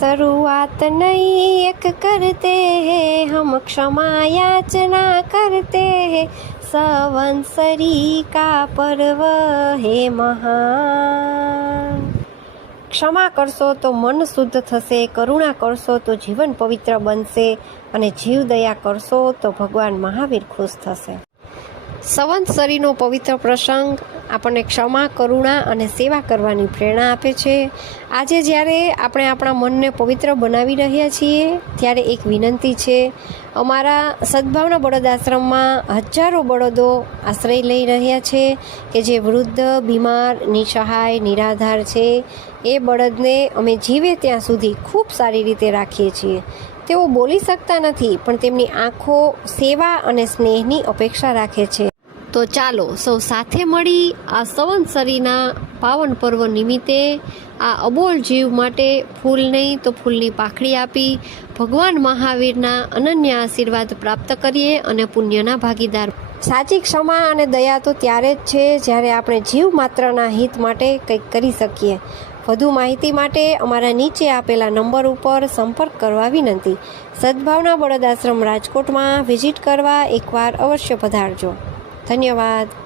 शुरुआत नई एक करते हैं हम, क्षमा याचना करते हैं, संवत्सरी का पर्व है महान। ક્ષમા કરશો તો મન શુદ્ધ થશે, કરુણા કરશો તો જીવન પવિત્ર બનશે અને જીવદયા કરશો તો ભગવાન મહાવીર ખુશ થશે। સંવત્સરીનો પવિત્ર પ્રસંગ આપણને ક્ષમા, કરુણા અને સેવા કરવાની પ્રેરણા આપે છે। આજે જ્યારે આપણે આપણા મનને પવિત્ર બનાવી રહ્યા છીએ ત્યારે એક વિનંતી છે। અમારા સદભાવના બળદ આશ્રમમાં હજારો બળદો આશ્રય લઈ રહ્યા છે કે જે વૃદ્ધ, બીમાર, નિસહાય, નિરાધાર છે। એ બળદને અમે જીવે ત્યાં સુધી ખૂબ સારી રીતે રાખીએ છીએ। તેઓ બોલી શકતા નથી પણ તેમની આંખો સેવા અને સ્નેહની અપેક્ષા રાખે છે। તો ચાલો સૌ સાથે મળી આ સંવત્સરીના પાવન પર્વ નિમિત્તે આ અબોલ જીવ માટે ફૂલ નહીં તો ફૂલની પાંખડી આપી ભગવાન મહાવીરના અનન્ય આશીર્વાદ પ્રાપ્ત કરીએ અને પુણ્યના ભાગીદાર। સાચી ક્ષમા અને દયા તો ત્યારે જ છે જ્યારે આપણે જીવ માત્રના હિત માટે કંઈક કરી શકીએ। વધુ માહિતી માટે અમારા નીચે આપેલા નંબર ઉપર સંપર્ક કરવા વિનંતી। સદભાવના બળદ આશ્રમ રાજકોટમાં વિઝિટ કરવા એકવાર અવશ્ય પધારજો। ધન્યવાદ।